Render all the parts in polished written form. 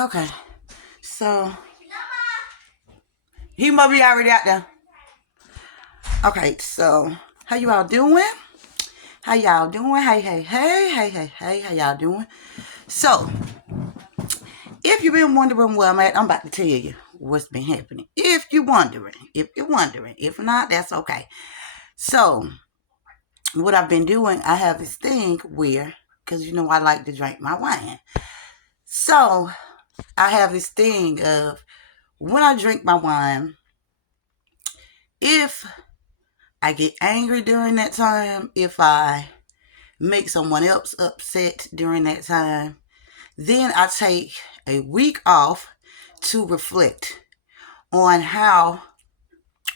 Okay. So he must be already out there. Okay, so how you all doing? How y'all doing? Hey, how y'all doing? So, if you've been wondering where I'm at, I'm about to tell you what's been happening. If you're wondering. If not, that's okay. So, what I've been doing, I have this thing where, because you know I like to drink my wine. So, I have this thing of when I drink my wine, if I get angry during that time, if I make someone else upset during that time, then I take a week off to reflect on how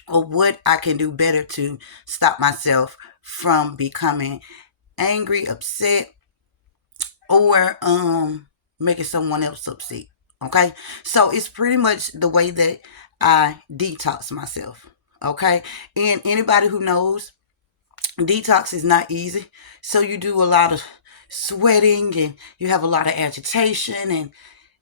or what I can do better to stop myself from becoming angry, upset, or making someone else upset. Okay? So it's pretty much the way that I detox myself. Okay? And anybody who knows, detox is not easy. So you do a lot of sweating and you have a lot of agitation and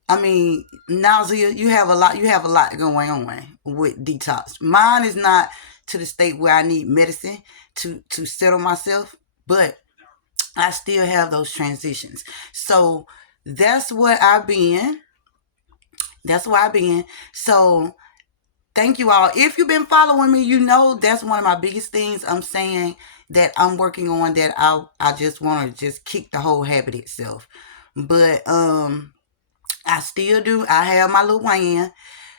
I mean nausea. You have a lot going on with detox. Mine is not to the state where I need medicine to settle myself, but I still have those transitions. So that's what I've been. That's where I've been. So thank you all. If you've been following me, you know that's one of my biggest things I'm saying that I'm working on, that I just want to just kick the whole habit itself. But I still do. I have my little wine.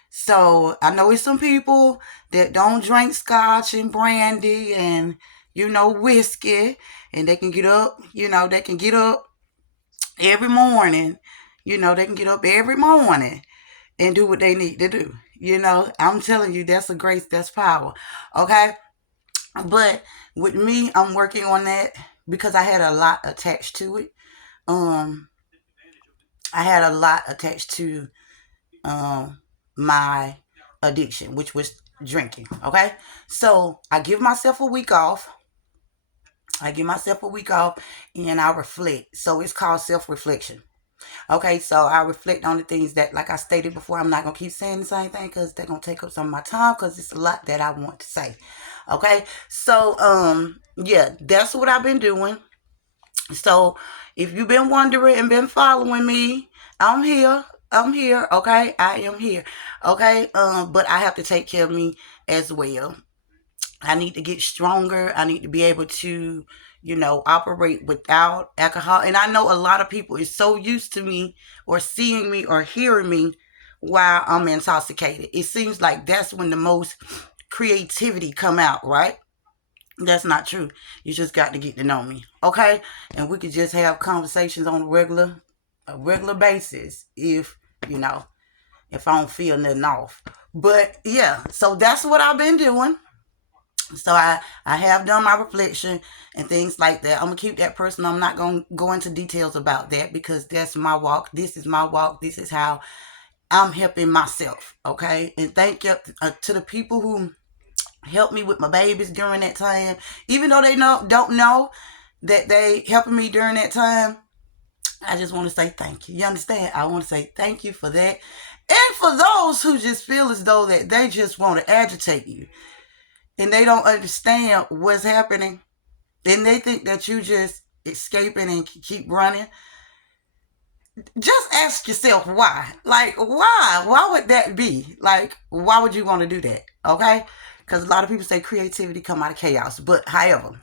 So I know it's some people that don't drink scotch and brandy and whiskey, and they can get up, they can get up every morning. They can get up every morning and do what they need to do. I'm telling you, that's a grace, that's power. Okay? But with me, I'm working on that because I had a lot attached to it. Um, I had a lot attached to my addiction, which was drinking. Okay? So I give myself a week off. And I reflect. So it's called self reflection. Okay, so I reflect on the things that, like I stated before, I'm not going to keep saying the same thing because they're going to take up some of my time because it's a lot that I want to say. Okay, so, yeah, that's what I've been doing. So if you've been wondering and been following me, I'm here. I'm here. Okay, I am here. Okay, but I have to take care of me as well. I need to get stronger. I need to be able to, operate without alcohol. And I know a lot of people is so used to me or seeing me or hearing me while I'm intoxicated. It seems like that's when the most creativity come out, right? That's not true. You just got to get to know me, okay? And we could just have conversations on a regular basis if I don't feel nothing off. But yeah, so that's what I've been doing. So I have done my reflection and things like that. I'm gonna keep that personal. I'm not gonna go into details about that because that's my walk. This is my walk. This is how I'm helping myself. Okay, and thank you to the people who helped me with my babies during that time. Even though they don't know that they helping me during that time, I just want to say thank you. You understand? I want to say thank you for that. And for those who just feel as though that they just want to agitate you and they don't understand what's happening, and they think that you just escaping and keep running, just ask yourself why. Like, why? Why would that be? Like, why would you want to do that? Okay? Because a lot of people say creativity come out of chaos. But however,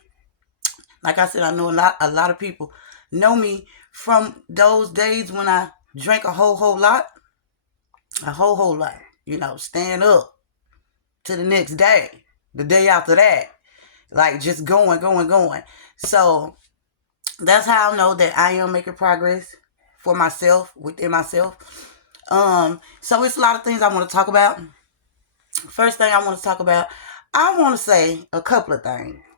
like I said, I know a lot of people know me from those days when I drank a whole lot. Stand up to the next day, the day after that, like just going. So that's how I know that I am making progress for myself, within myself. So it's a lot of things I want to talk about. First thing I want to talk about, I want to say a couple of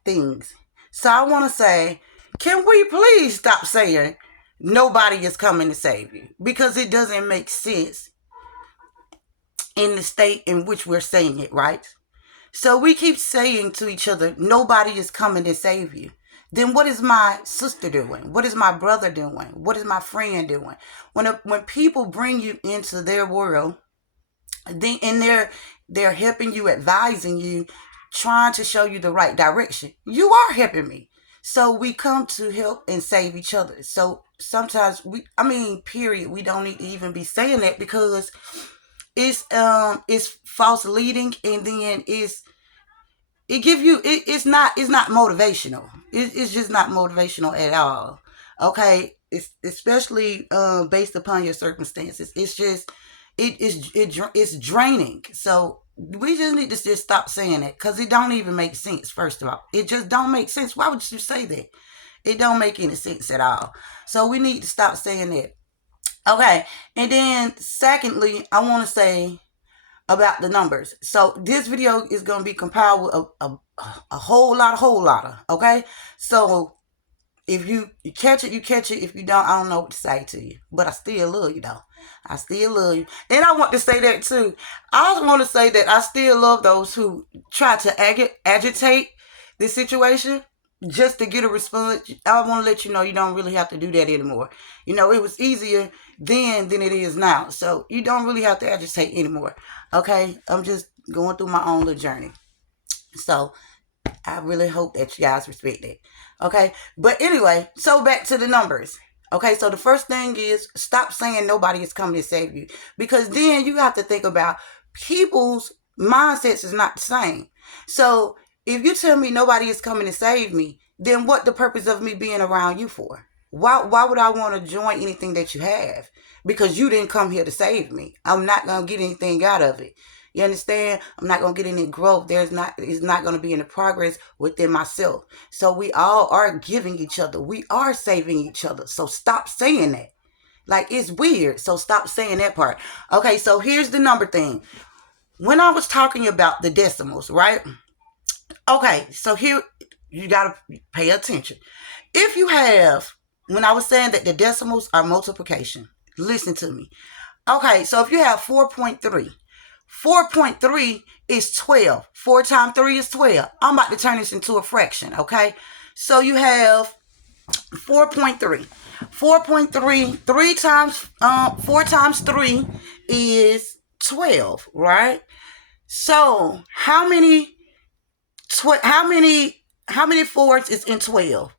things. So I want to say, can we please stop saying nobody is coming to save you? Because it doesn't make sense in the state in which we're saying it, right? So we keep saying to each other, nobody is coming to save you. then what is my sister doing? What is my brother doing? What is my friend doing? When people bring you into their world, then and they're helping you, advising you, trying to show you the right direction, you are helping me. So we come to help and save each other. So sometimes period, we don't need to even be saying that, because it's false leading, and then it's not motivational. It's just not motivational at all. Okay, it's especially based upon your circumstances. It's just it's draining. So we just need to just stop saying it, because it don't even make sense. First of all, it just don't make sense. Why would you say that? It don't make any sense at all. So we need to stop saying that. Okay, and then secondly, I want to say about the numbers. So this video is going to be compiled with a whole lot of, okay? So if you catch it, you catch it. If you don't, I don't know what to say to you. But I still love you, though. I still love you. And I want to say that, too. I also want to say that I still love those who try to agitate the situation just to get a response. I want to let you know you don't really have to do that anymore. You know, it was easier then than it is now. So you don't really have to agitate anymore. Okay? I'm just going through my own little journey. So I really hope that you guys respect that. Okay? But anyway, so back to the numbers. Okay, so the first thing is stop saying nobody is coming to save you. Because then you have to think about people's mindsets is not the same. So if you tell me nobody is coming to save me, then what the purpose of me being around you for? Why would I want to join anything that you have? Because you didn't come here to save me. I'm not going to get anything out of it. You understand? I'm not going to get any growth. It's not going to be any progress within myself. So we all are giving each other. We are saving each other. So stop saying that. Like, it's weird. So stop saying that part. Okay, so here's the number thing. When I was talking about the decimals, right? Okay, so here you got to pay attention. If you have, when I was saying that the decimals are multiplication, listen to me. Okay, so if you have 4.3, 4.3 is 12. 4 times 3 is 12. I'm about to turn this into a fraction, okay? So you have 4.3. 4.3, 4 times 3 is 12, right? So how many fours is in 12?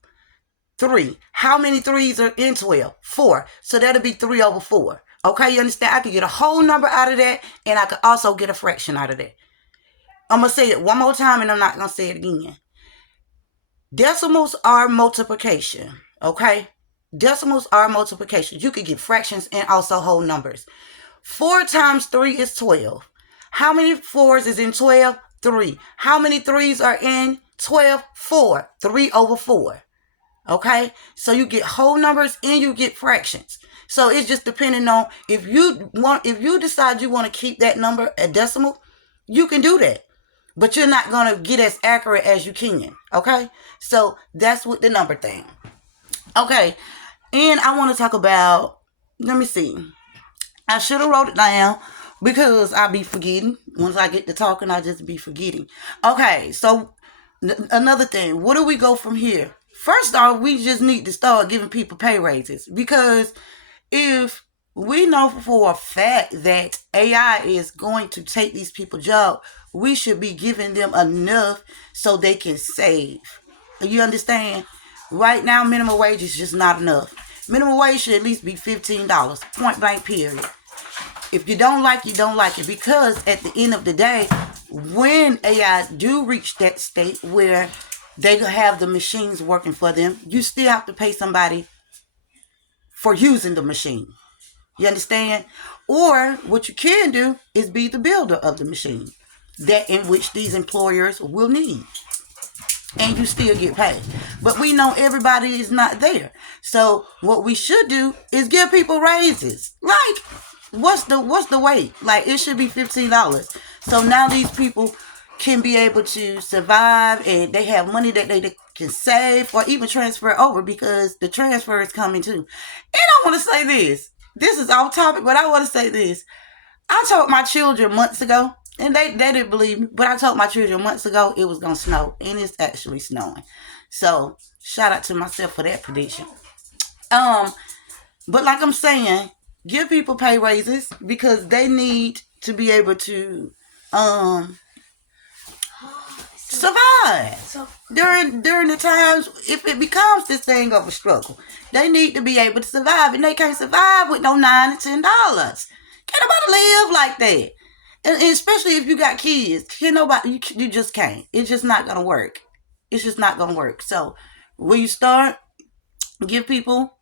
3. How many 3s are in 12? 4. So that'll be 3 over 4. Okay, you understand? I could get a whole number out of that, and I could also get a fraction out of that. I'm going to say it one more time, and I'm not going to say it again. Decimals are multiplication, okay? Decimals are multiplication. You could get fractions and also whole numbers. 4 times 3 is 12. How many 4s is in 12? 3. How many 3s are in 12? 4. 3 over 4. Okay? So you get whole numbers and you get fractions. So it's just depending on if you decide you want to keep that number a decimal, you can do that. But you're not going to get as accurate as you can. Okay? So that's with the number thing. Okay. And I want to talk about, let me see. I should have wrote it down because I'll be forgetting. Once I get to talking, I'll just be forgetting. Okay. So another thing, where do we go from here? First off, we just need to start giving people pay raises, because if we know for a fact that AI is going to take these people's job, we should be giving them enough so they can save. You understand? Right now, minimum wage is just not enough. Minimum wage should at least be $15, point blank period. If you don't like it, you don't like it, because at the end of the day, when AI do reach that state where they have the machines working for them, you still have to pay somebody for using the machine. You understand? Or what you can do is be the builder of the machine, that in which these employers will need. And you still get paid. But we know everybody is not there. So what we should do is give people raises. Like, what's the wait? Like, it should be $15. So now these people can be able to survive, and they have money that they can save or even transfer over, because the transfer is coming too. And I want to say this. This is off topic, but I want to say this. I told my children months ago, and they didn't believe me, but I told my children months ago it was going to snow, and it's actually snowing. So Shout out to myself for that prediction. Um, but like I'm saying, give people pay raises because they need to be able to survive during the times if it becomes this thing of a struggle. They need to be able to survive, and they can't survive with no $9 to $10. Can't nobody live like that, and especially if you got kids. Can't nobody. You just can't. It's just not gonna work. It's just not gonna work. So when you start, give people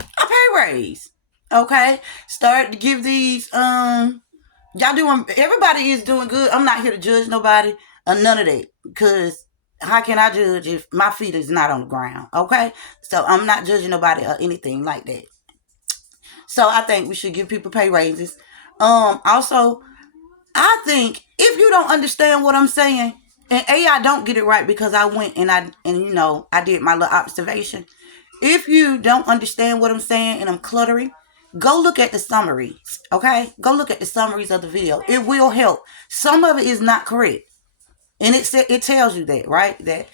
a pay raise. Okay, start to give these y'all doing, everybody is doing good. I'm not here to judge nobody or none of that, because how can I judge if my feet is not on the ground? Okay, so I'm not judging nobody or anything like that. So I think we should give people pay raises. Also, I think if you don't understand what I'm saying, and I don't get it right because I went and I did my little observation. If you don't understand what I'm saying and I'm cluttering, go look at the summaries, okay? Go look at the summaries of the video. It will help. Some of it is not correct. And it tells you that, right? That,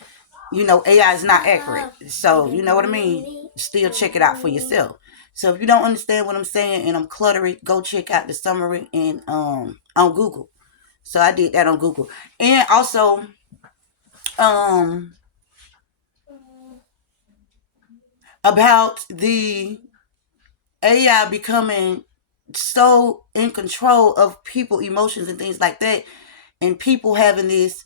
AI is not accurate. So, you know what I mean? Still check it out for yourself. So if you don't understand what I'm saying and I'm cluttering, go check out the summary and on Google. So I did that on Google. And also, about the AI becoming so in control of people emotions and things like that, and people having this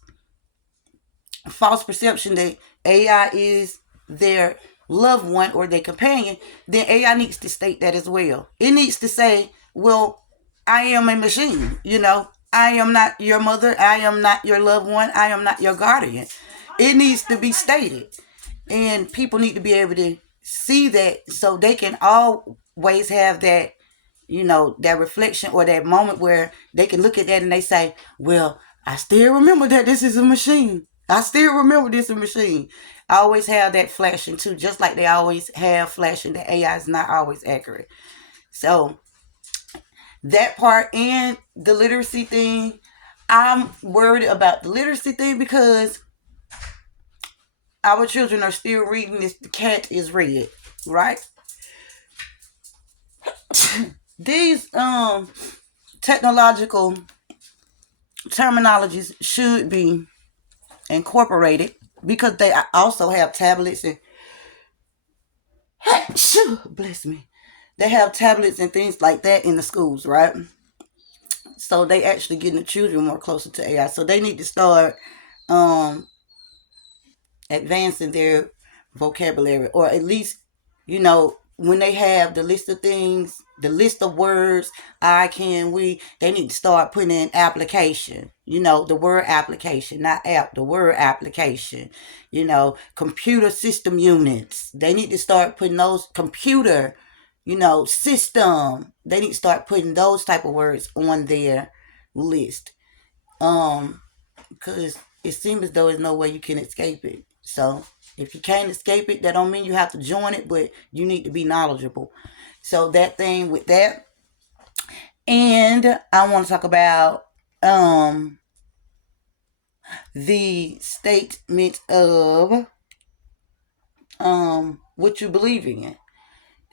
false perception that AI is their loved one or their companion, then AI needs to state that as well. It needs to say, well, I am a machine, I am not your mother, I am not your loved one, I am not your guardian. It needs to be stated, and people need to be able to see that so they can always have that, that reflection or that moment where they can look at that and they say, well, I still remember that this is a machine. I still remember this is a machine. I always have that flashing too, just like they always have flashing that AI is not always accurate. So that part and the literacy thing, I'm worried about the literacy thing because our children are still reading this. The cat is red, right? These technological terminologies should be incorporated because they also have tablets and bless me. They have tablets and things like that in the schools, right? So they actually getting the children more closer to AI. So they need to start advancing their vocabulary, or at least, when they have the list of things, the list of words, I can, we, they need to start putting in application, the word application, not app, the word application, computer system units. They need to start putting those computer, system. They need to start putting those type of words on their list. Because it seems as though there's no way you can escape it. So if you can't escape it, that don't mean you have to join it, but you need to be knowledgeable. So that thing with that. And I want to talk about the statement of what you believe in.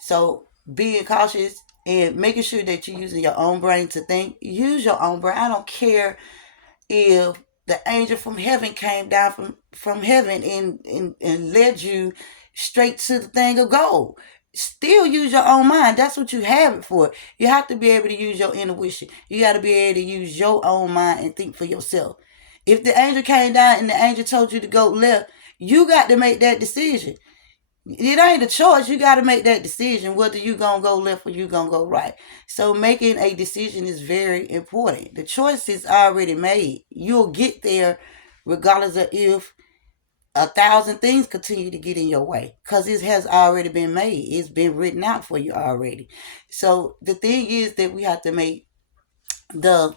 So being cautious and making sure that you're using your own brain to think. Use your own brain. I don't care if the angel from heaven came down from heaven and led you straight to the thing of gold. Still use your own mind. That's what you have it for. You have to be able to use your intuition. You got to be able to use your own mind and think for yourself. If the angel came down and the angel told you to go left, you got to make that decision. It ain't a choice. You got to make that decision whether you going to go left or you going to go right. So making a decision is very important. The choice is already made. You'll get there regardless of if 1,000 things continue to get in your way, because it has already been made. It's been written out for you already. So the thing is that we have to make the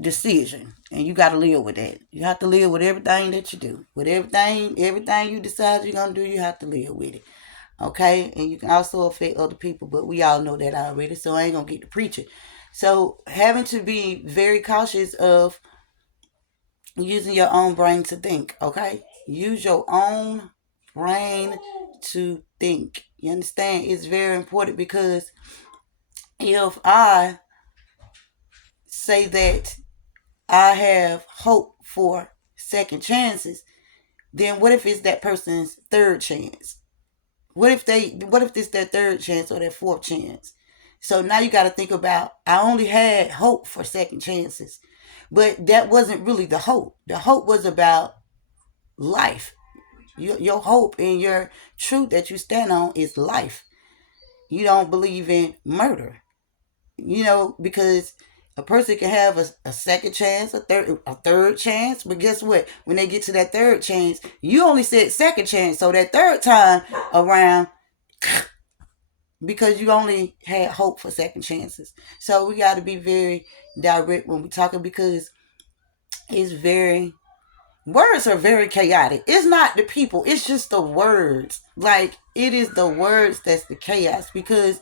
decision, and you got to live with that. You have to live with everything that you do. With everything you decide you're going to do, you have to live with it. Okay? And you can also affect other people, but we all know that already, so I ain't going to get to preaching. So having to be very cautious of using your own brain to think, okay? Use your own brain to think. You understand? It's very important because if I say that I have hope for second chances, then what if it's that person's third chance? What if this their third chance or their fourth chance? So now you got to think about, I only had hope for second chances, but that wasn't really the hope. The hope was about life. Your hope and your truth that you stand on is life. You don't believe in murder, because a person can have a second chance, a third chance, but guess what? When they get to that third chance, you only said second chance, so that third time around, because you only had hope for second chances. So we got to be very direct when we talking, because it's very words are very chaotic. It's not the people, it's just the words. Like, it is the words that's the chaos, because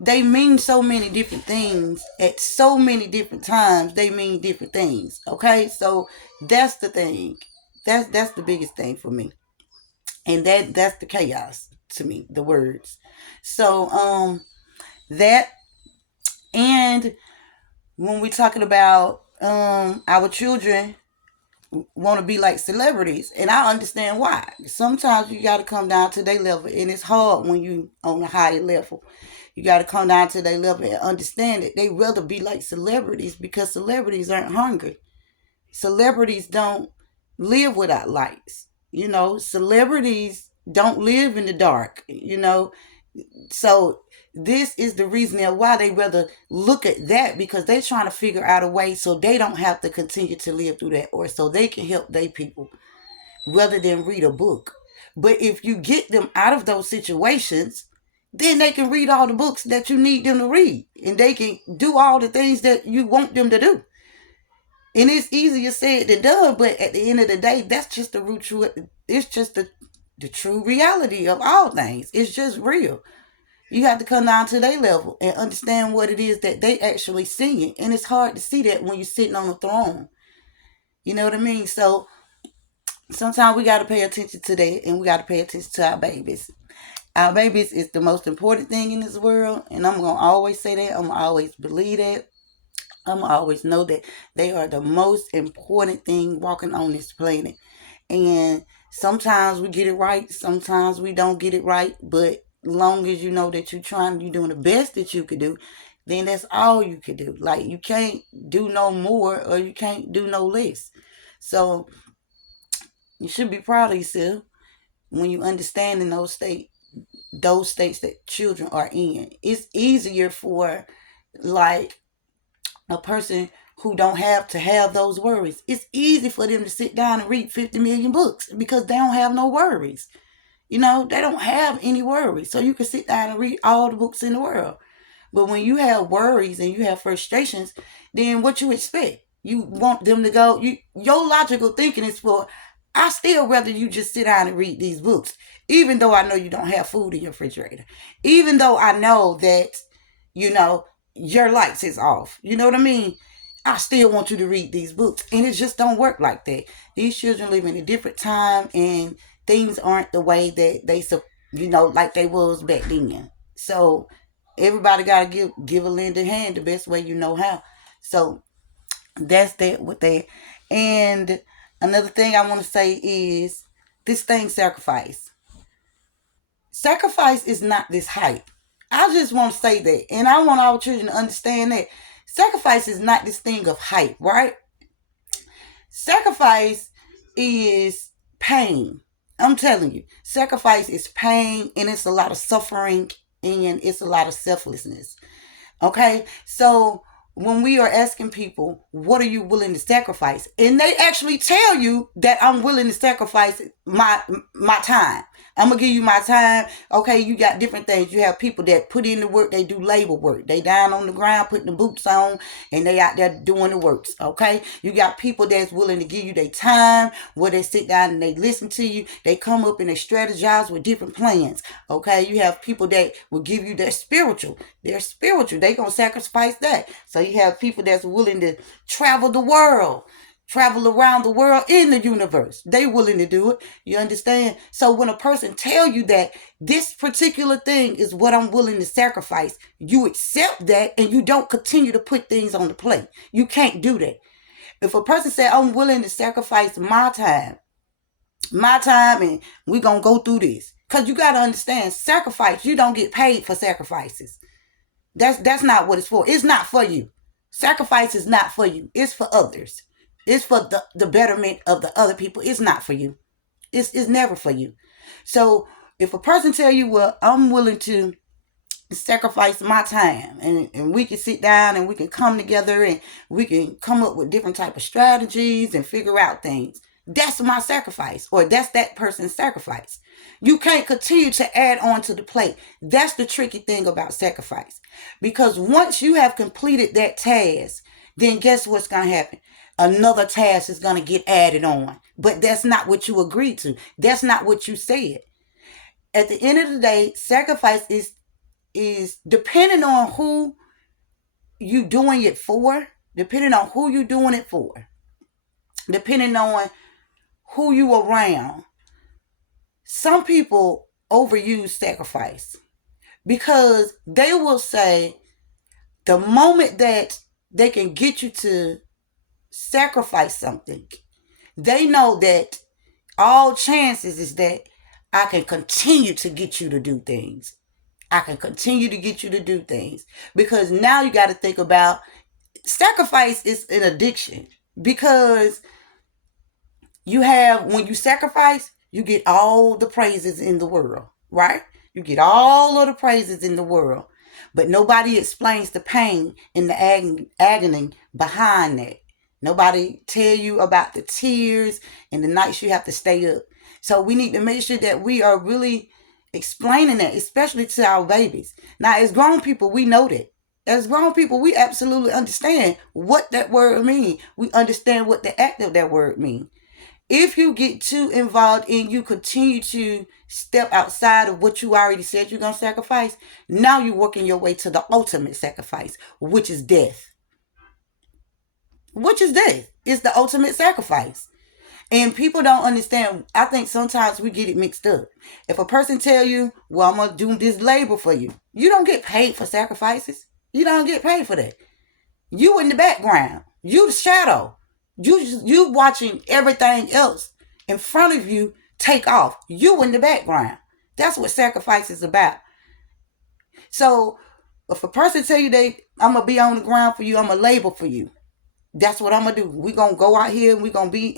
they mean so many different things at so many different times. They mean different things. Okay, so that's the thing. That's the biggest thing for me, and that's the chaos to me. The words. So that, and when we're talking about our children want to be like celebrities, and I understand why. Sometimes you got to come down to their level, and it's hard when you on a higher level. You got to come down to their level and understand that they rather be like celebrities, because celebrities aren't hungry. Celebrities don't live without lights. Celebrities don't live in the dark. So this is the reason why they rather look at that, because they're trying to figure out a way so they don't have to continue to live through that, or so they can help their people rather than read a book. But if you get them out of those situations, then they can read all the books that you need them to read, and they can do all the things that you want them to do. And it's easier said than done, but at the end of the day, that's just the root true. It's just the true reality of all things. It's just real. You have to come down to their level and understand what it is that they actually seeing. And it's hard to see that when you're sitting on a throne. You know what I mean? So sometimes we got to pay attention to that, and we got to pay attention to our babies. Our babies is the most important thing in this world, and I'm going to always say that. I'm going to always believe that. I'm going to always know that they are the most important thing walking on this planet. And sometimes we get it right, sometimes we don't get it right, but long as you know that you're doing the best that you could do, then that's all you could do. Like, you can't do no more, or you can't do no less. So you should be proud of yourself when you understand in those states that children are in. It's easier for, like, a person who don't have to have those worries. It's easy for them to sit down and read 50 million books because they don't have no worries. They don't have any worries. So you can sit down and read all the books in the world. But when you have worries and you have frustrations, then what you expect? You want them to go, your logical thinking is for, I still rather you just sit down and read these books, even though I know you don't have food in your refrigerator, even though I know that, your lights is off. You know what I mean? I still want you to read these books. And it just don't work like that. These children live in a different time, and things aren't the way that like they was back then. So everybody got to give a lending hand the best way you know how. So that's that with that. And another thing I want to say is this thing, sacrifice. Sacrifice is not this hype. I just want to say that. And I want our children to understand that sacrifice is not this thing of hype, right? Sacrifice is pain. I'm telling you, sacrifice is pain, and it's a lot of suffering, and it's a lot of selflessness. Okay? So when we are asking people, what are you willing to sacrifice? And they actually tell you that I'm willing to sacrifice my time. I'm going to give you my time. Okay, you got different things. You have people that put in the work. They do labor work. They down on the ground putting the boots on, and they out there doing the works. Okay, you got people that's willing to give you their time, where they sit down and they listen to you. They come up and they strategize with different plans. Okay, you have people that will give you their spiritual. They're spiritual. They going to sacrifice that. So you have people that's willing to travel the world. travel around the world in the universe. They willing to do it. You understand? So when a person tell you that this particular thing is what I'm willing to sacrifice, you accept that and you don't continue to put things on the plate. You can't do that. If a person say, I'm willing to sacrifice my time, and we're going to go through this. Because you got to understand, sacrifice, you don't get paid for sacrifices. That's not what it's for. It's not for you. Sacrifice is not for you. It's for others. It's for the betterment of the other people. It's not for you. It's never for you. So if a person tell you, well, I'm willing to sacrifice my time, and we can sit down and we can come together and we can come up with different type of strategies and figure out things. That's my sacrifice, or that's that person's sacrifice. You can't continue to add on to the plate. That's the tricky thing about sacrifice. Because once you have completed that task, then guess what's going to happen? Another task is going to get added on. But that's not what you agreed to. That's not what you said. At the end of the day, sacrifice is depending on who you doing it for, depending on who you doing it for, depending on who you around. Some people overuse sacrifice because they will say the moment that they can get you to sacrifice something, they know that all chances is that I can continue to get you to do things. I can continue to get you to do things. Because now you got to think about sacrifice is an addiction. Because when you sacrifice, you get all the praises in the world, right? You get all of the praises in the world. But nobody explains the pain and the agony behind that. Nobody tell you about the tears and the nights you have to stay up. So we need to make sure that we are really explaining that, especially to our babies. Now, as grown people, we know that. As grown people, we absolutely understand what that word means. We understand what the act of that word means. If you get too involved and you continue to step outside of what you already said you're going to sacrifice, now you're working your way to the ultimate sacrifice, which is death. Which is death. It's the ultimate sacrifice. And people don't understand. I think sometimes we get it mixed up. If a person tell you, well, I'm going to do this labor for you, you don't get paid for sacrifices. You don't get paid for that. You in the background. You the shadow. You watching everything else in front of you take off. You in the background. That's what sacrifice is about. So if a person tell you I'm going to be on the ground for you, I'm going to labor for you. That's what I'm going to do. We're going to go out here and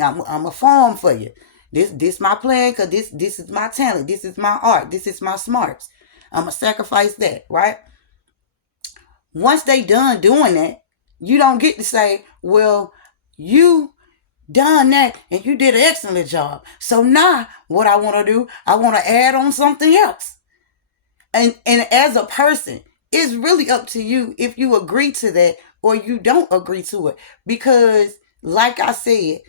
I'm going to farm for you. This my plan, because this is my talent. This is my art. This is my smarts. I'm going to sacrifice that, right? Once they done doing that, you don't get to say, well, you done that and you did an excellent job. So now what I want to do, I want to add on something else. And as a person, it's really up to you if you agree to that or you don't agree to it. Because like I said,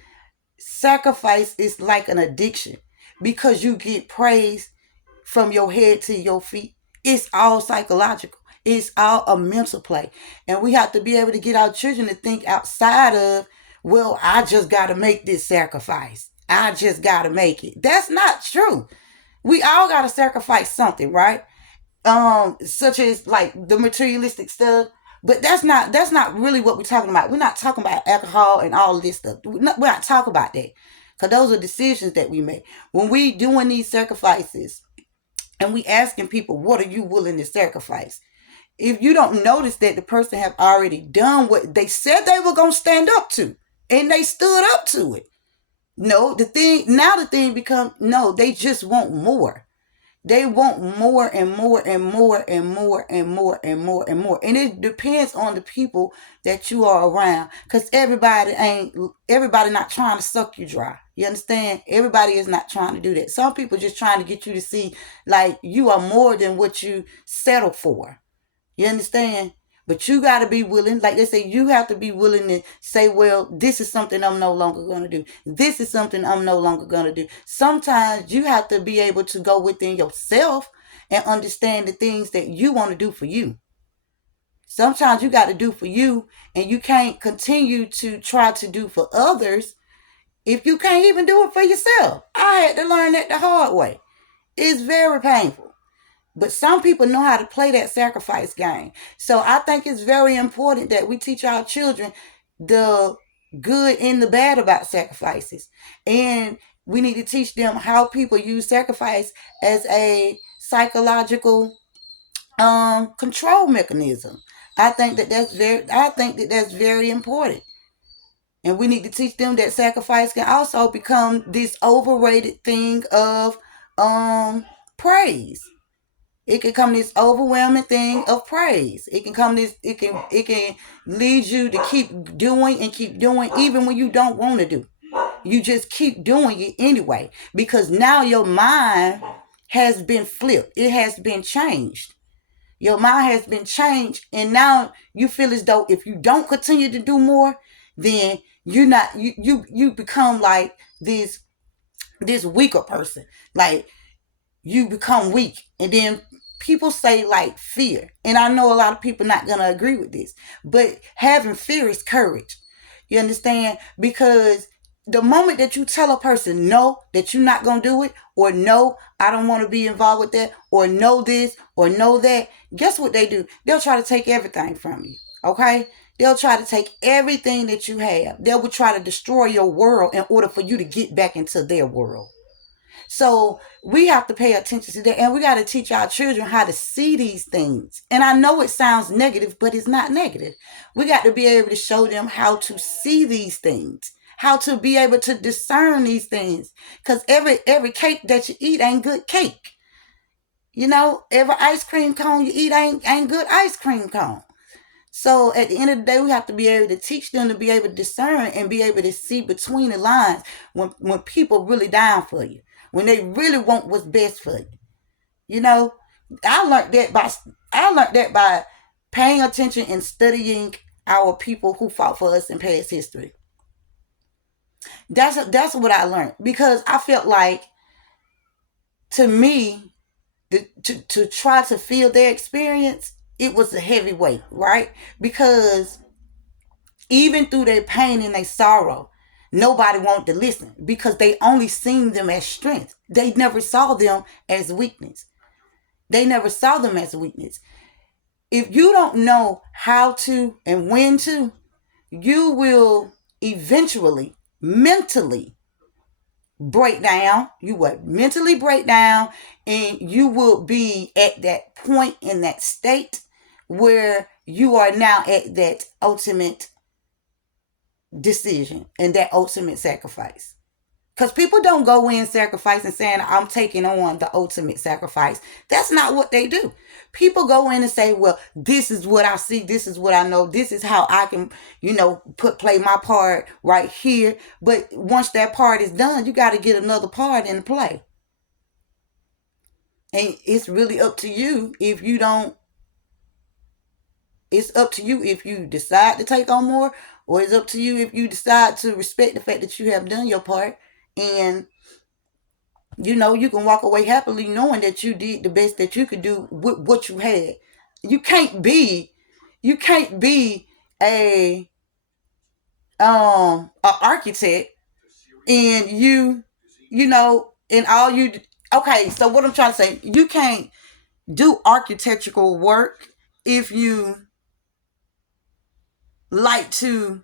sacrifice is like an addiction because you get praise from your head to your feet. It's all psychological. It's all a mental play. And we have to be able to get our children to think outside of, well, I just got to make this sacrifice. I just got to make it. That's not true. We all got to sacrifice something, right? Such as like the materialistic stuff. But that's not really what we're talking about. We're not talking about alcohol and all this stuff. We're not talking about that. Because those are decisions that we make. When we doing these sacrifices and we asking people, what are you willing to sacrifice? If you don't notice that the person have already done what they said they were going to stand up to, and they stood up to it. No, the thing becomes, no, they just want more. They want more and more and more and more and more and more and more. And it depends on the people that you are around. Because everybody not trying to suck you dry. You understand? Everybody is not trying to do that. Some people just trying to get you to see like you are more than what you settle for. You understand? But you got to be willing, like they say, you have to be willing to say, well, this is something I'm no longer going to do. This is something I'm no longer going to do. Sometimes you have to be able to go within yourself and understand the things that you want to do for you. Sometimes you got to do for you, and you can't continue to try to do for others if you can't even do it for yourself. I had to learn that the hard way. It's very painful. But some people know how to play that sacrifice game. So I think it's very important that we teach our children the good and the bad about sacrifices. And we need to teach them how people use sacrifice as a psychological control mechanism. I think that that's very important. And we need to teach them that sacrifice can also become this overrated thing of praise. It can come this overwhelming thing of praise. It can lead you to keep doing and keep doing even when you don't want to do. You just keep doing it anyway because now your mind has been flipped. It has been changed. Your mind has been changed, and now you feel as though if you don't continue to do more, then you become like this weaker person. Like you become weak, and then people say like fear, and I know a lot of people not gonna agree with this, but having fear is courage. You understand? Because the moment that you tell a person no, that you're not gonna do it, or no, I don't want to be involved with that, or no this, or no that, guess what they do? They'll try to take everything from you. Okay? They'll try to take everything that you have. They will try to destroy your world in order for you to get back into their world. So we have to pay attention to that, and we got to teach our children how to see these things. And I know it sounds negative, but it's not negative. We got to be able to show them how to see these things, how to be able to discern these things. Because every cake that you eat ain't good cake. You know, every ice cream cone you eat ain't good ice cream cone. So at the end of the day, we have to be able to teach them to be able to discern and be able to see between the lines when people really down for you, when they really want what's best for you. You know, I learned that by paying attention and studying our people who fought for us in past history. That's what I learned because I felt like to me to try to feel their experience, it was a heavy weight, right? Because even through their pain and their sorrow, nobody wanted to listen because they only seen them as strength. They never saw them as weakness. They never saw them as weakness. If you don't know how to and when to, you will eventually mentally break down. You will mentally break down, and you will be at that point in that state where you are now at that ultimate decision and that ultimate sacrifice. Because people don't go in sacrificing saying, I'm taking on the ultimate sacrifice. That's not what they do. People go in and say, well, this is what I see. This is what I know. This is how I can, play my part right here. But once that part is done, you got to get another part in play. And it's really up to you if you don't. It's up to you if you decide to take on more, or it's up to you if you decide to respect the fact that you have done your part. And you can walk away happily knowing that you did the best that you could do with what you had. You can't be a architect and and all you okay, so what I'm trying to say, you can't do architectural work if you like to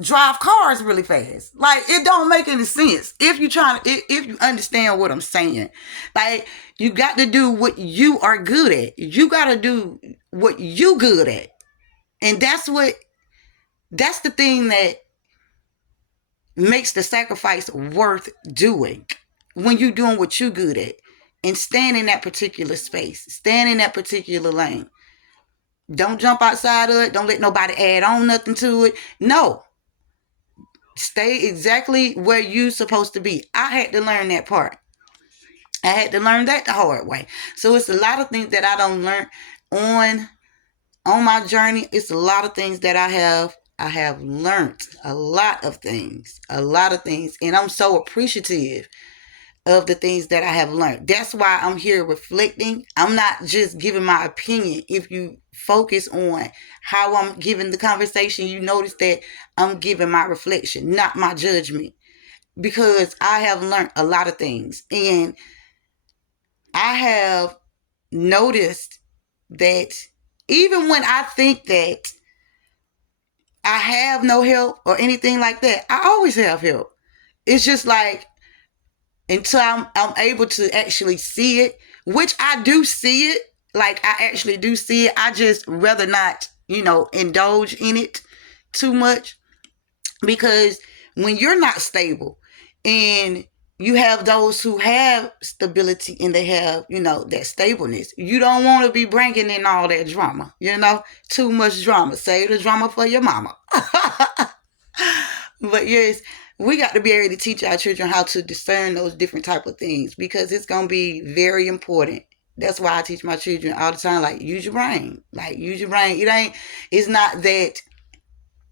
drive cars really fast. Like, it don't make any sense if you understand what I'm saying. Like, you got to do what you are good at. You got to do what you good at. And that's the thing that makes the sacrifice worth doing. When you're doing what you good at and stand in that particular space, stand in that particular lane. Don't jump outside of it. Don't let nobody add on nothing to it. No. Stay exactly where you're supposed to be. I had to learn that part. I had to learn that the hard way. So it's a lot of things that I don't learn on my journey. It's a lot of things that I have learned. A lot of things. And I'm so appreciative of the things that I have learned. That's why I'm here reflecting. I'm not just giving my opinion. If you focus on how I'm giving the conversation, you notice that I'm giving my reflection, not my judgment, because I have learned a lot of things. And I have noticed that even when I think that I have no help or anything like that, I always have help. It's just like until I'm able to actually see it, which I do see it. Like I actually do see it. I just rather not, indulge in it too much, because when you're not stable and you have those who have stability and they have, that stableness, you don't want to be bringing in all that drama, too much drama. Save the drama for your mama. But yes, we got to be able to teach our children how to discern those different type of things, because it's going to be very important. That's why I teach my children all the time, like, use your brain. Like, use your brain. It's not that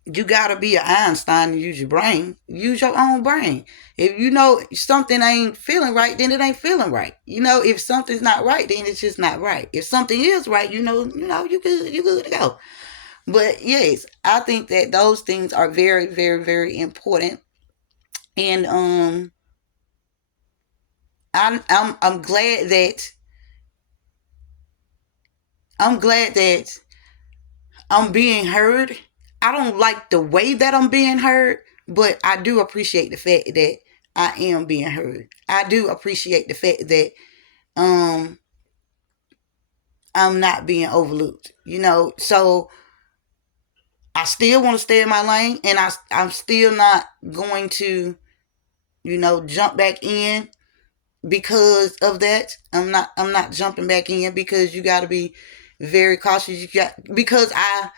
you got to be an Einstein and use your brain. Use your own brain. If you know something ain't feeling right, then it ain't feeling right. If something's not right, then it's just not right. If something is right, you good to go. But yes, I think that those things are very, very, very important. And I'm glad that I'm being heard. I don't like the way that I'm being heard, but I do appreciate the fact that I am being heard. I do appreciate the fact that I'm not being overlooked. So I still want to stay in my lane, and I'm still not going to, jump back in because of that. I'm not jumping back in, because you got to be very cautious. Because I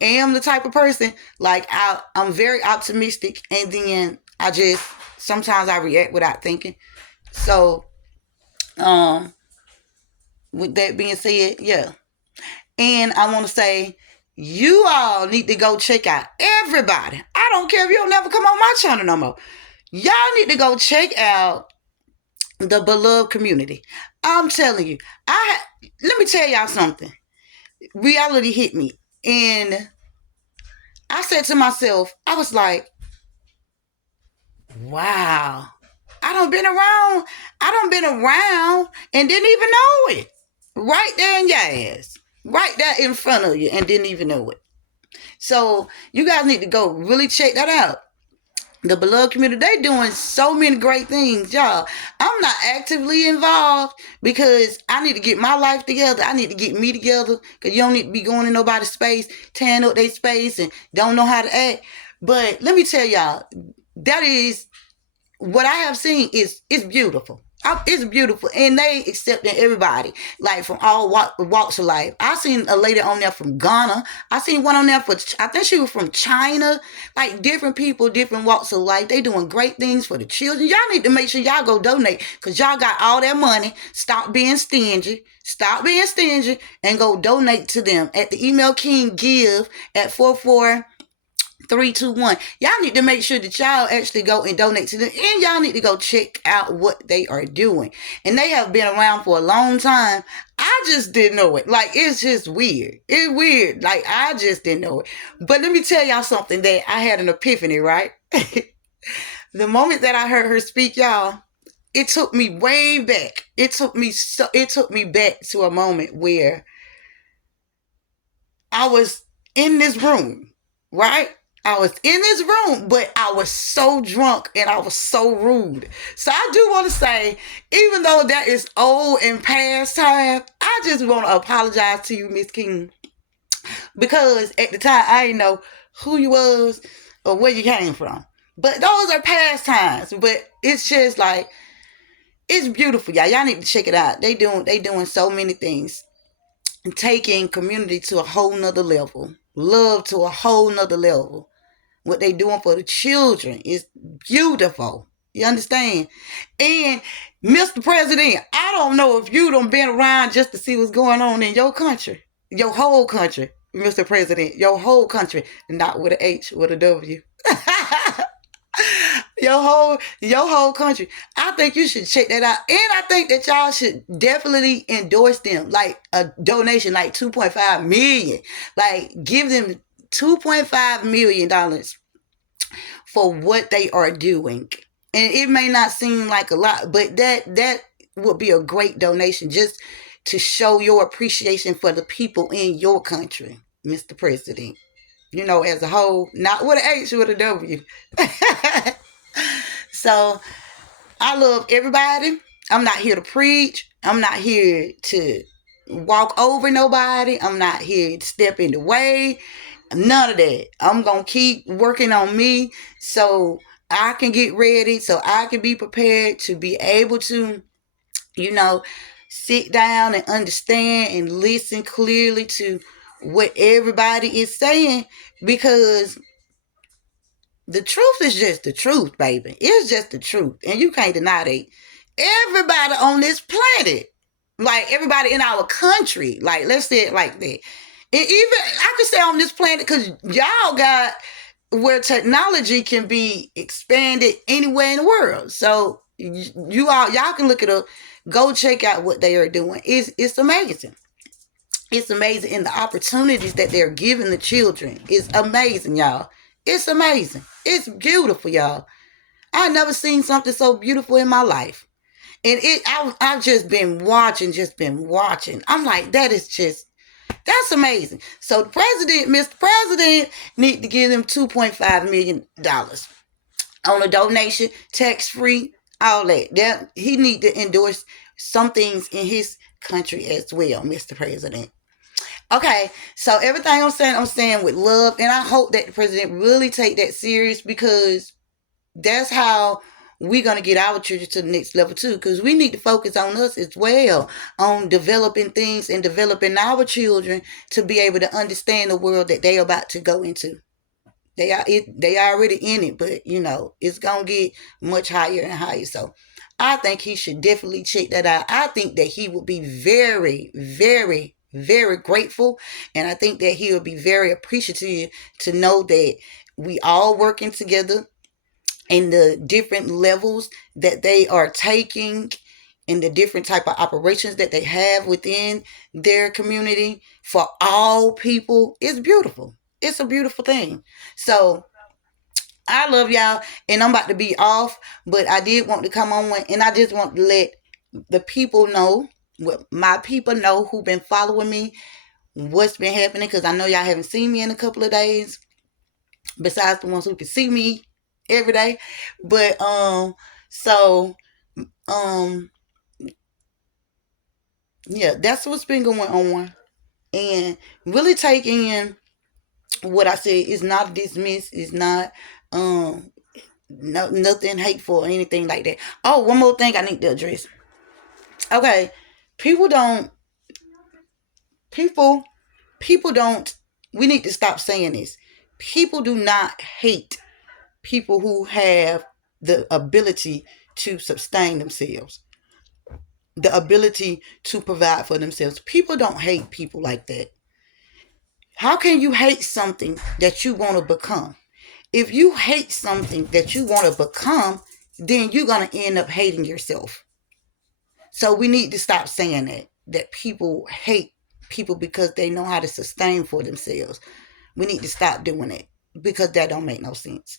am the type of person, like I'm very optimistic, and then sometimes I react without thinking. So with that being said, yeah. And I want to say, you all need to go check out everybody. I don't care if you'll never come on my channel no more. Y'all need to go check out the Beloved Community. I'm telling you, let me tell y'all something. Reality hit me, and I said to myself, I was like, wow, I done been around and didn't even know it. Right there in your ass. Right there in front of you, and didn't even know it. So you guys need to go really check that out. The Beloved Community, they doing so many great things, y'all. I'm not actively involved because I need to get my life together. I need to get me together, because you don't need to be going in nobody's space, tearing up their space, and don't know how to act. But let me tell y'all, that is what I have seen. It's beautiful. It's beautiful, and they accepting everybody, like from all walks of life. I seen a lady on there from Ghana. I seen one on there I think she was from China. Like different people, different walks of life. They doing great things for the children. Y'all need to make sure y'all go donate, because y'all got all that money. Stop being stingy. Stop being stingy and go donate to them at the email King Give at 44321. Y'all need to make sure that y'all actually go and donate to them, and y'all need to go check out what they are doing. And they have been around for a long time. I just didn't know it. Like, it's just weird. It's weird. Like, I just didn't know it. But let me tell y'all something, that I had an epiphany, right? The moment that I heard her speak, y'all, it took me way back. It took me back to a moment where I was in this room, right? I was in this room, but I was so drunk and I was so rude. So I do want to say, even though that is old and past time, I just want to apologize to you, Miss King, because at the time I didn't know who you was or where you came from. But those are past times. But it's just like, it's beautiful, y'all. Y'all need to check it out. They doing so many things, taking community to a whole nother level, love to a whole nother level. What they doing for the children is beautiful. You understand? And Mr. President, I don't know if you done been around just to see what's going on in your country. Your whole country, Mr. President. Your whole country. Not with an H, with a W. your whole country. I think you should check that out. And I think that y'all should definitely endorse them. Like a donation, like 2.5 million. Like give them $2.5 million for what they are doing. And it may not seem like a lot, but that would be a great donation just to show your appreciation for the people in your country, Mr. President. As a whole, not with an H, with a W. So I love everybody. I'm not here to preach. I'm not here to walk over nobody. I'm not here to step in the way. None of that. I'm going to keep working on me so I can get ready, so I can be prepared to be able to, sit down and understand and listen clearly to what everybody is saying, because the truth is just the truth, baby. It's just the truth. And you can't deny that. Everybody on this planet, like everybody in our country, like let's say it like that. And even I could say on this planet, because y'all got where technology can be expanded anywhere in the world. So y'all can look it up. Go check out what they are doing. It's amazing. It's amazing. And the opportunities that they're giving the children is amazing, y'all. It's amazing. It's beautiful, y'all. I've never seen something so beautiful in my life. And I've just been watching. I'm like, that's amazing. So the president, Mr. President, need to give them $2.5 million on a donation, tax-free, all that. He need to endorse some things in his country as well, Mr. President. Okay, so everything I'm saying with love, and I hope that the president really take that serious, because that's how we're going to get our children to the next level too, because we need to focus on us as well, on developing things and developing our children to be able to understand the world that they're about to go into. They are already in it, but it's going to get much higher and higher. So I think he should definitely check that out. I think that he would be very, very, very grateful, and I think that he would be very appreciative to know that we all working together in the different levels that they are taking, in the different type of operations that they have within their community for all people. It's beautiful. It's a beautiful thing. So I love y'all, and I'm about to be off, but I did want to come on, and I just want to let the people know, my people know who've been following me, what's been happening, because I know y'all haven't seen me in a couple of days, besides the ones who can see me every day. But yeah, that's what's been going on, and really taking in what I said. Is not dismissed. It's not nothing hateful or anything like that. Oh, one more thing I need to address. Okay, people don't. We need to stop saying this. People do not hate people who have the ability to sustain themselves, the ability to provide for themselves. People don't hate people like that. How can you hate something that you want to become? If you hate something that you want to become, then you're going to end up hating yourself. So we need to stop saying that people hate people because they know how to sustain for themselves. We need to stop doing it, because that don't make no sense.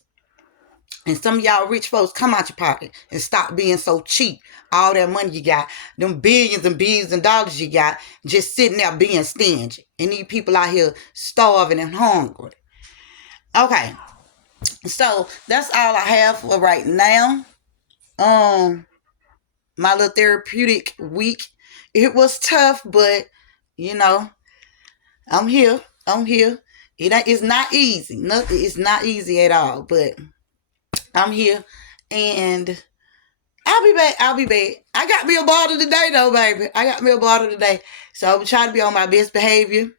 And some of y'all rich folks, come out your pocket and stop being so cheap. All that money you got, them billions and billions of dollars you got, just sitting there being stingy. And these people out here starving and hungry. Okay. So that's all I have for right now. My little therapeutic week. It was tough, but I'm here. It's not easy. Nothing. It's not easy at all. But I'm here, and I'll be back. I got me a bottle today, though, baby. I got me a bottle today. So I'm trying to be on my best behavior.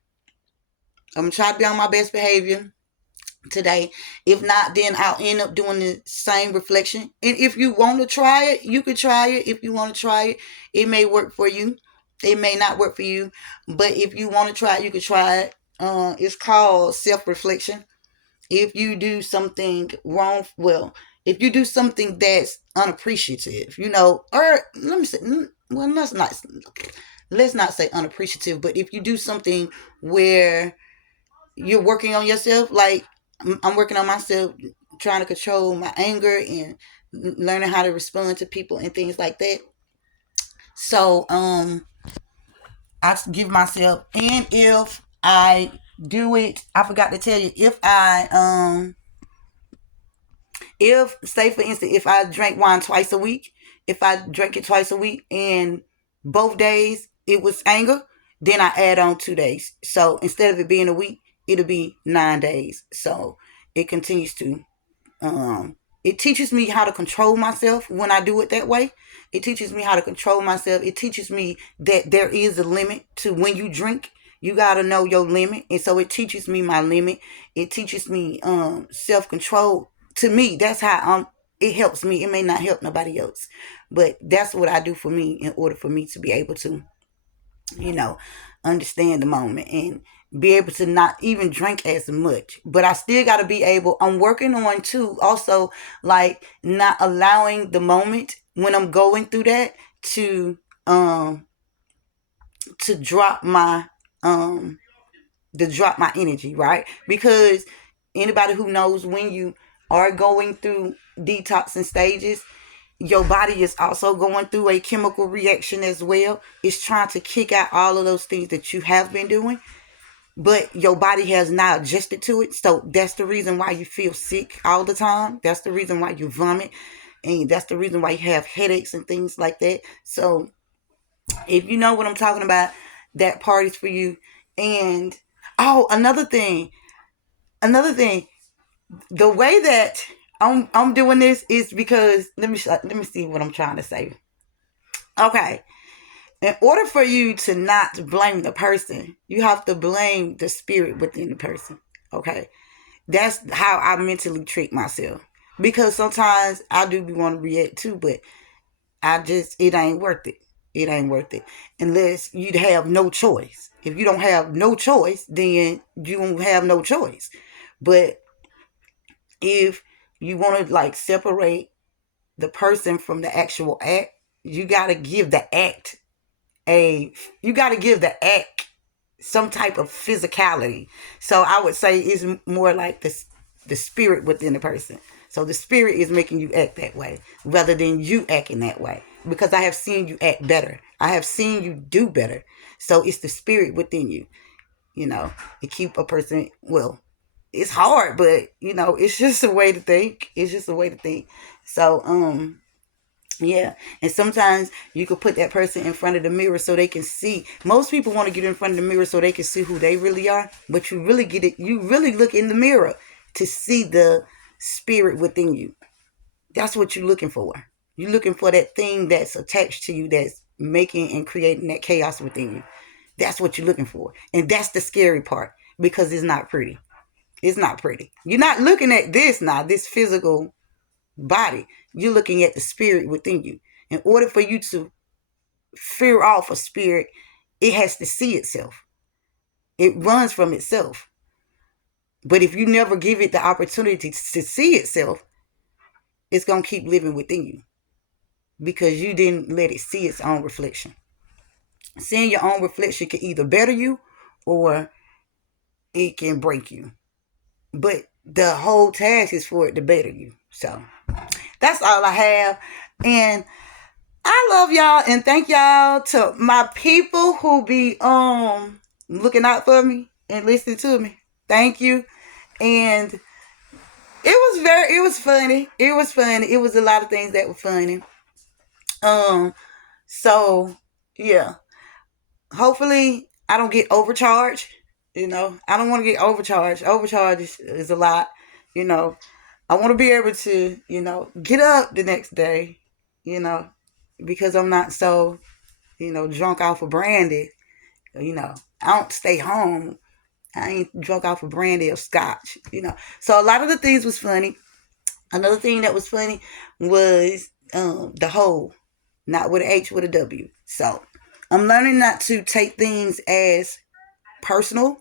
Today. If not, then I'll end up doing the same reflection. And if you want to try it, you can try it. If you want to try it, it may work for you. It may not work for you. But if you want to try it, you can try it. It's called self-reflection. If you do something wrong, well, if you do something that's unappreciative, or let me say, well, let's not say unappreciative, but if you do something where you're working on yourself, like I'm working on myself, trying to control my anger and learning how to respond to people and things like that. So, I give myself, and if I do it, I forgot to tell you, if say for instance, if I drink wine twice a week, if I drink it twice a week and both days it was anger, then I add on 2 days. So instead of it being a week, it'll be 9 days. So it continues to it teaches me how to control myself when I do it that way. It teaches me how to control myself. It teaches me that there is a limit to when you drink. You got to know your limit. And so it teaches me my limit. It teaches me self-control. To me, that's how it helps me. It may not help nobody else. But that's what I do for me in order for me to be able to, understand the moment and be able to not even drink as much. But I still got to be able, I'm working on too, also, like not allowing the moment when I'm going through that to drop my energy, right? Because anybody who knows, when you are going through detoxing stages, your body is also going through a chemical reaction as well. It's trying to kick out all of those things that you have been doing, but your body has not adjusted to it. So that's the reason why you feel sick all the time. That's the reason why you vomit, and that's the reason why you have headaches and things like that. So if you know what I'm talking about, that part is for you. And another thing, the way that I'm doing this is because let me see what I'm trying to say. Okay. In order for you to not blame the person, you have to blame the spirit within the person. Okay. That's how I mentally treat myself. Because sometimes I do want to react too, but it ain't worth it. It ain't worth it. Unless you have no choice. If you don't have no choice, then you won't have no choice. But if you want to like separate the person from the actual act, you got to give the act some type of physicality. So I would say it's more like the spirit within the person. So the spirit is making you act that way rather than you acting that way. Because I have seen you act better. I have seen you do better. So it's the spirit within you, to keep a person, well, it's hard, but it's just a way to think. It's just a way to think. So, yeah. And sometimes you could put that person in front of the mirror so they can see. Most people want to get in front of the mirror so they can see who they really are. But you really look in the mirror to see the spirit within you. That's what you're looking for. You're looking for that thing that's attached to you, that's making and creating that chaos within you. That's what you're looking for. And that's the scary part, because it's not pretty. It's not pretty. You're not looking at this physical body. You're looking at the spirit within you. In order for you to fear off a spirit, it has to see itself. It runs from itself. But if you never give it the opportunity to see itself, it's going to keep living within you because you didn't let it see its own reflection. Seeing your own reflection can either better you or it can break you. But the whole task is for it to better you. So that's all I have. And I love y'all, and thank y'all to my people who be looking out for me and listening to me. Thank you. And it was funny. It was funny. It was a lot of things that were funny. So yeah. Hopefully I don't get overcharged. I don't want to get overcharged. Overcharge is a lot. I want to be able to, get up the next day, because I'm not so, drunk off of brandy. I don't stay home. I ain't drunk off of brandy or scotch, So a lot of the things was funny. Another thing that was funny was the whole, not with an H, with a W. So I'm learning not to take things as personal,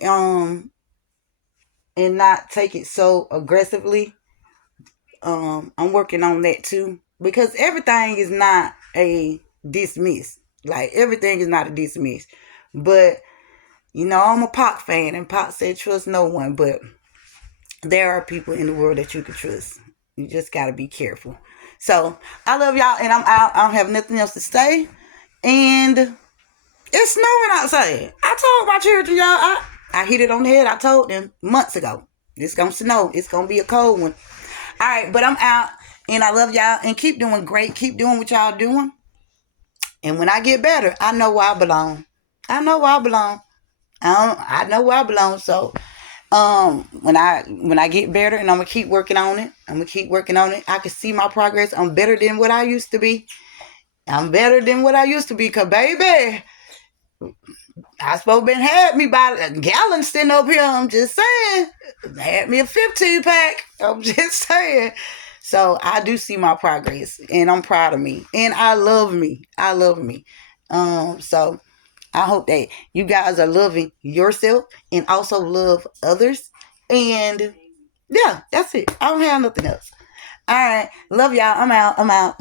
and not take it so aggressively. I'm working on that too, because everything is not a dismiss. Like, everything is not a dismiss. But I'm a Pac fan, and Pac said trust no one. But there are people in the world that you can trust. You just gotta be careful. So I love y'all, and I'm out. I don't have nothing else to say. And it's snowing outside. I told my children, y'all, I hit it on the head. I told them months ago. It's gonna snow. It's gonna be a cold one. All right, but I'm out, and I love y'all, and keep doing great. Keep doing what y'all doing. And when I get better, I know where I belong. I know where I belong. I know where I belong. So when I get better, and I'm gonna keep working on it. I can see my progress. I'm better than what I used to be. Cause baby, I supposed been had me by a gallon sitting up here. I'm just saying. Had me a 15 pack. I'm just saying. So I do see my progress, and I'm proud of me, and I love me. So I hope that you guys are loving yourself and also love others. And yeah, that's it. I don't have nothing else. All right. Love y'all. I'm out.